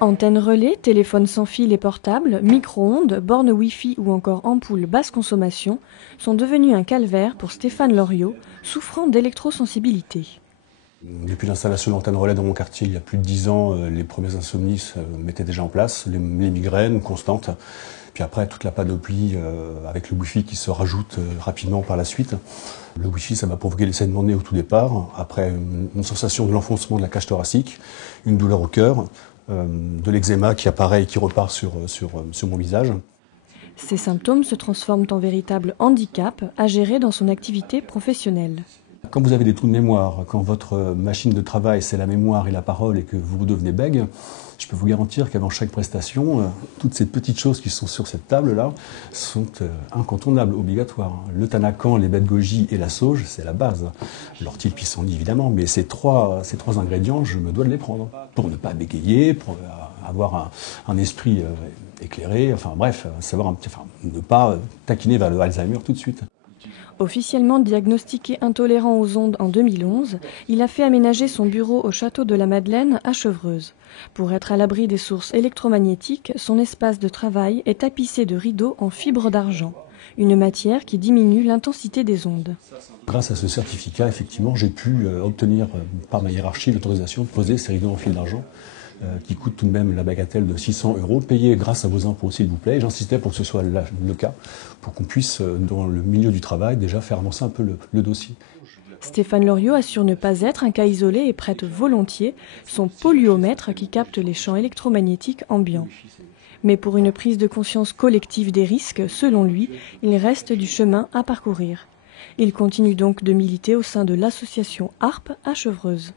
Antennes relais, téléphones sans fil et portables, micro-ondes, bornes Wi-Fi ou encore ampoules basse consommation sont devenus un calvaire pour Stéphane Loriot, souffrant d'électrosensibilité. Depuis l'installation d'antennes relais dans mon quartier il y a plus de 10 ans, les premières insomnies se mettaient déjà en place, les migraines constantes, puis après toute la panoplie avec le Wi-Fi qui se rajoute rapidement par la suite. Le Wi-Fi, ça m'a provoqué les saignements de nez au tout départ, après une sensation de l'enfoncement de la cage thoracique, une douleur au cœur, de l'eczéma qui apparaît et qui repart sur mon visage. Ces symptômes se transforment en véritable handicap à gérer dans son activité professionnelle. Quand vous avez des trous de mémoire, quand votre machine de travail c'est la mémoire et la parole et que vous redevenez bègue, je peux vous garantir qu'avant chaque prestation, toutes ces petites choses qui sont sur cette table-là sont incontournables, obligatoires. Le tanakan, les baies de goji et la sauge, c'est la base. L'ortie, le pissenlit évidemment, mais ces trois ingrédients, je me dois de les prendre. Pour ne pas bégayer, pour avoir un esprit éclairé, enfin bref, ne pas taquiner vers le Alzheimer tout de suite. Officiellement diagnostiqué intolérant aux ondes en 2011, il a fait aménager son bureau au château de la Madeleine à Chevreuse. Pour être à l'abri des sources électromagnétiques, son espace de travail est tapissé de rideaux en fibre d'argent, une matière qui diminue l'intensité des ondes. Grâce à ce certificat, effectivement, j'ai pu obtenir par ma hiérarchie l'autorisation de poser ces rideaux en fil d'argent qui coûtent tout de même la bagatelle de 600 €, payés grâce à vos impôts s'il vous plaît. J'insistais pour que ce soit le cas, pour qu'on puisse, dans le milieu du travail, déjà faire avancer un peu le dossier. Stéphane Loriot assure ne pas être un cas isolé et prête volontiers son poluomètre qui capte les champs électromagnétiques ambiants. Mais pour une prise de conscience collective des risques, selon lui, il reste du chemin à parcourir. Il continue donc de militer au sein de l'association ARP à Chevreuse.